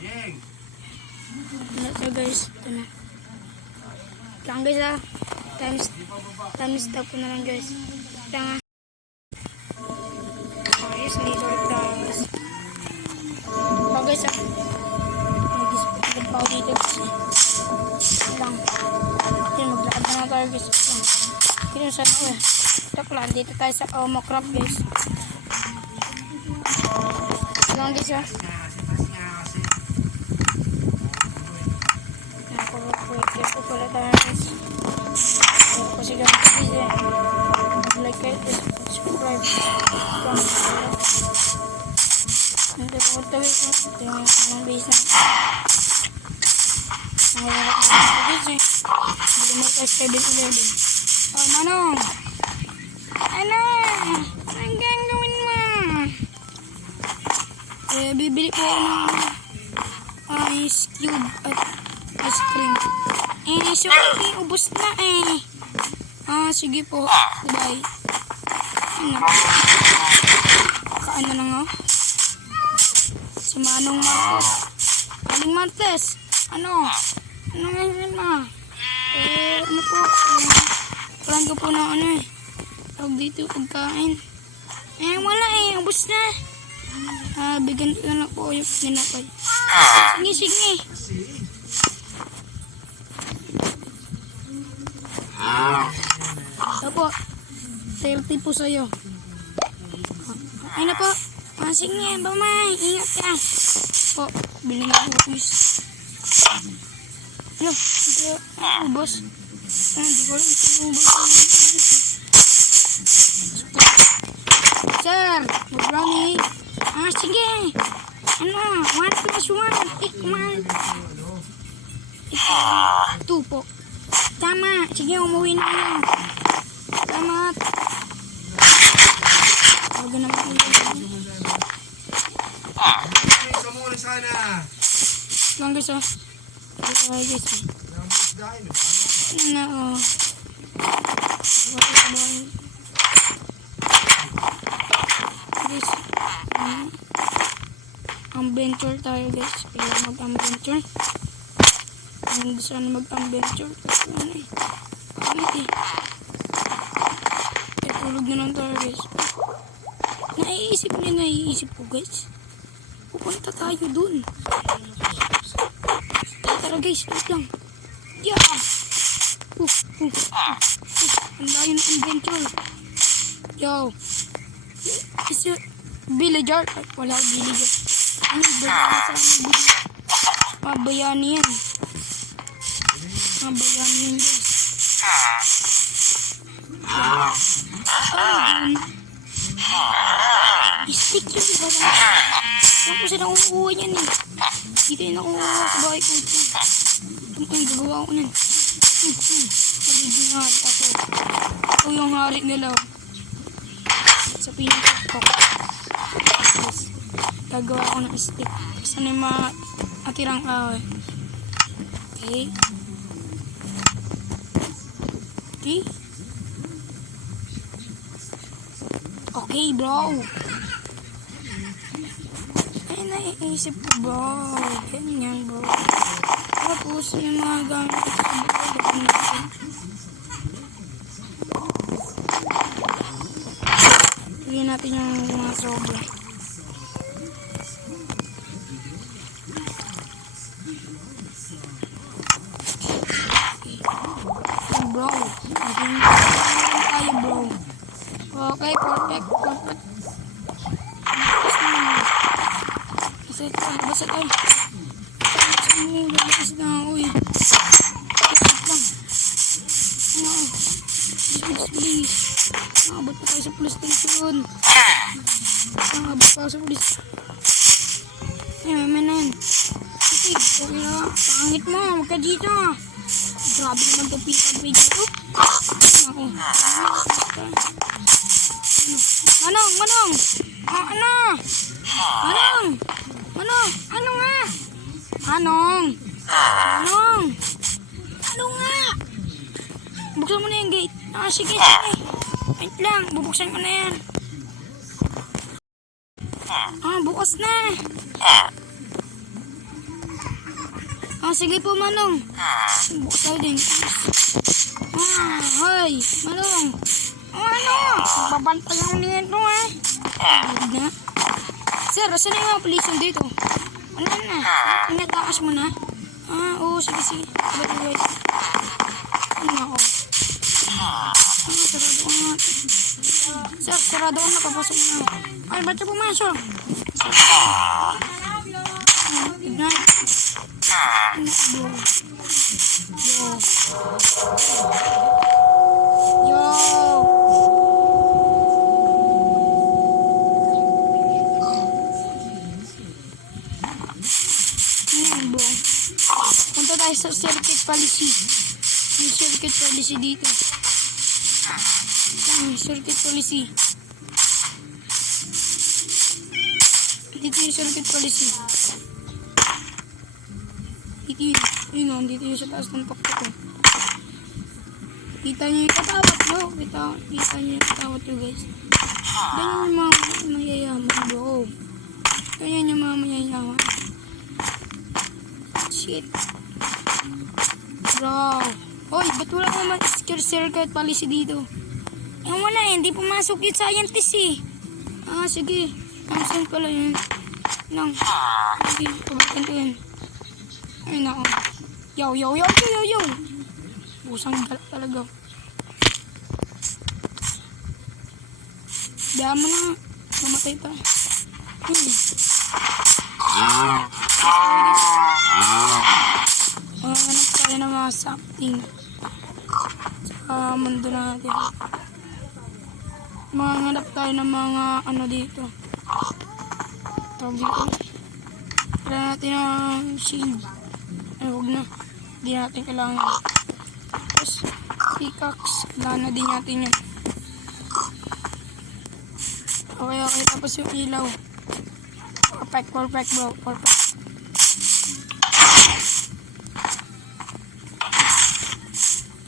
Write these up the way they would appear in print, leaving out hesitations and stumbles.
Ano to guys? Ito na. Lang guys ah. Times stop ko na lang guys. Lang ah. Okay, dito guys. Oh guys ah. Mag-spot pa ako dito guys. Lang. Yan, maglakad na tayo guys. Lang. Kino saan ako eh. Taklan, dito tayo sa Omocrop guys. Lang guys ah. Nakapag-wait ko pala tayo guys. Kasi ganun guys eh. Like guys, subscribe. Hindi ko ito guys. Ito yung mga base na. Nangyayarap na ito guys eh. Bili mo tayo 7-11. Oh manong! Ano? Anong gagawin mo? Bibili ko ng ice cube at ice cream. Sorry, ubos na eh. Sige po. Bye. Ano? Kaano na nga? Si Manong Martes. Manong Martes. Ano? Ano ngayon ma? Ano po? Kalan ko po na ano eh. Tawag dito pagkain. Wala eh. Ubos na. Bigyan ko na po yung ninapay. Sige. Opo. Selfie po sa'yo. Ay na po. Sige, bamay. Ingat ka. Po, bilhin na po please. Ano? Ubos. Hindi ko lang ubos. Sir, brownie. Sige. Ano? 1 plus 1 equal 2 po. Tama. Sige, umuwi na kayo. Salamat. Huwag na mag-uwi. Kamuli sana. Lang guys ah. Ay guys ah. Na guys. Adventure tayo guys. Kaya mag-adventure. Hindi sana mag-adventure. Ano eh. Pangit eh. Tulog na lang tayo guys. Naiisip ko guys. Pupunta tayo dun. Tara guys. Wait lang. Yeah. Ang layo ng adventure. Yo. Is it villager? Wala villager. Ano ba sa villager? Pabayani yan. Pabayani yan guys. Stick yun diba? Saan ko sila kukuha yan eh. Dito yun ako sa bahay ko. Ito yung gagawa ko nun. Magiging hari ako. Ito yung hari nila. Sa pinakatok. Gagawa ko ng stick. Saan yung mga atirang kahoy. Okay. Okay bro. Ay naiisip ko bro. Ganyan bro. Tapos yung mga gamit ko sa bro. Piliin natin yung mga sobra. Bro. Tayo bro. Okay, perfect. Basta tayo. Basta na ako eh. Basta lang. Bilis. Nakabot pa tayo sa police station. Nakabot pa sa police. May na yan. Sige, okay na. Pangit mo, huwag ka dito. Grabe naman ito pinag-video. Ako. Manong! Ano nga? Ano nga? Buksan mo na yung gate. Sige. Wait lang, bubuksan ko na yan. Bukas na. Sige po, Manong. Buksan din. Hay, Manong. Ano? Babantay ang nito eh. Na. Sir, saan yung mga police dito? Ano na? Inatakas mo na? Oo, sige. Wait. Ano ako? Sarado ko na. Sir, sarado ko na. Papasok na. Ay, ba't siya pumasok? Ignite. Yo. Ayan, bro. Punta tayo sa circuit policy. Yung circuit policy dito. Circuit policy. Dito yung circuit policy. Dito yun. Dito yung sa taas ng pakto. Kita nyo yung katawat nyo. Kita nyo yung katawat nyo, guys. Ganyan yung mga mayayaman, bro. Ganyan yung mga mayayaman. Shit. Bro. Hoy, ba't wala naman circuit policy dito? Wala eh. Hindi pumasok yung scientist eh. Sige. Saan pala yun? Sige, kabakan ko yun. Ayun ako. Yo. Pusang galak talaga. Dama na. Mamatay pa. Hanap tayo ng mga something sa mundo natin. Hanap tayo ng mga ano dito. Tawag dito. Kailangan natin ng shield. Huwag na. Hindi natin kailangan. Tapos, pickaxe. Kailangan na din natin yan. Okay. Tapos yung ilaw. Perfect bro. Perfect.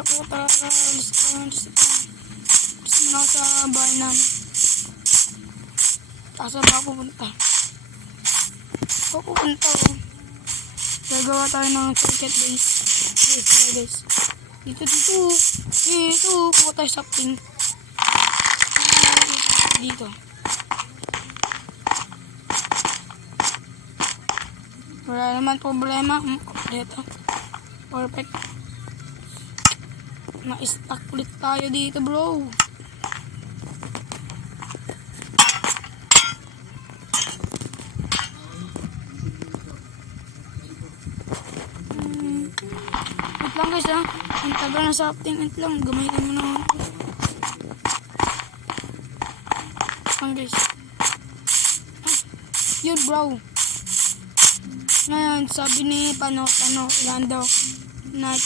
Ako talaga. Alis na ako sa bahay namin. Saan ba pupunta? Gagawa tayo ng circuit base. Guys. Dito. Kuha tayo something. Dito. Wala naman problema. Dito. Perfect. Na-stack ulit tayo dito, bro. Wait lang guys ang tagal na sa upting. Wait lang, gamitin mo na guys. Yun bro. Ngayon sabi ni Lando Night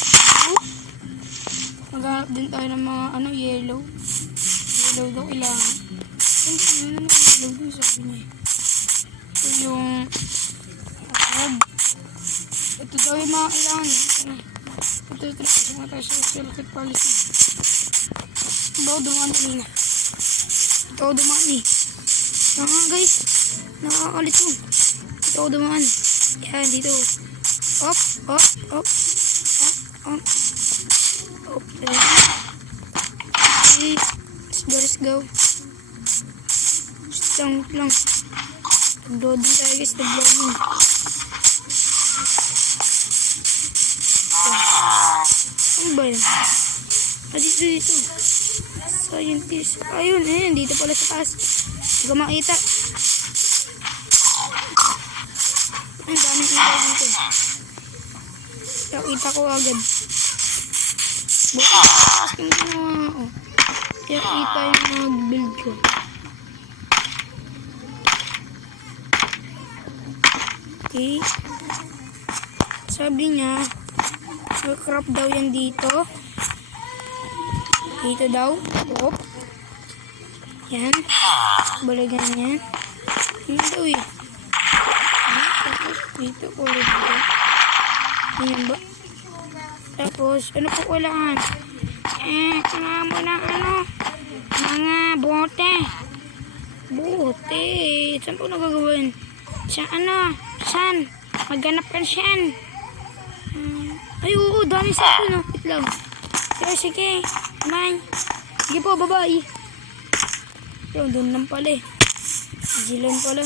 maghanap din tayo ng mga yellow daw kailangan. Yellow daw sabi niya. Ito yung ito daw yung mga kailangan. Ito kasi mga tayo sa circuit policy. Ito daw dumaan kanina. Ito dumaan eh. Guys, nakakalito. Ito dumaan. Yan, dito. Up. Okay. Let's go. Wait lang. Nag-loading tayo guys. Nag-loading. Ano ba yan? Dito. Scientist. Ayun. Dito pala sa taas. Hindi ko makita. Ang daming ilaw dito. Nakita ko agad. Bukas yung ginawa ko. Kaya kita yung mag-build ko. Okay. Sabi niya, crop daw yan dito. Dito daw. Oop. Yan. Baligan yan. Yan daw eh. Dito ulit dito. Yan ba? Tapos, ano po kailangan? Kailangan mo ng mga bote. Bote. Saan po nagagawin? Saan? Maghanap ka saan? Ay, oo, dami sa akin, no? Wait lang. Sige. Nine. Sige po, bye-bye. Yung doon lang pala eh. Zilan pala.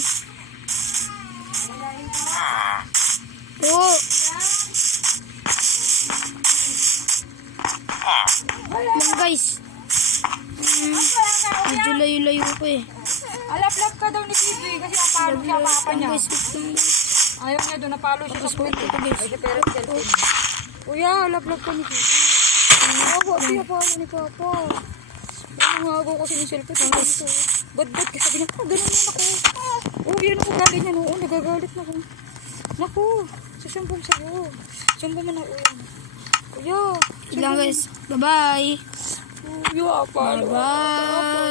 Oo. Lang guys. Medyo layo-layo pa eh. Alap-lap ka daw ni Kibi kasi napalo siya papa niya. Guys, wait lang guys. Ayaw niya doon, napalo siya sa puwet. Ay, siya pero cellphone. Kuya, alap-lap ka ni Kibi. Ako, siya pa ako ni Papa. Ano nga ako kasi ni cellphone. Bad-bad ka sabi niya, ganun yan ako. Yan ako galing niya noon, nagagalit na ako. Naku, susumbong sa'yo. Sumbong mo na uyan. Kuya, Wait lang guys. Bye-bye. kuya, palo. Bye-bye.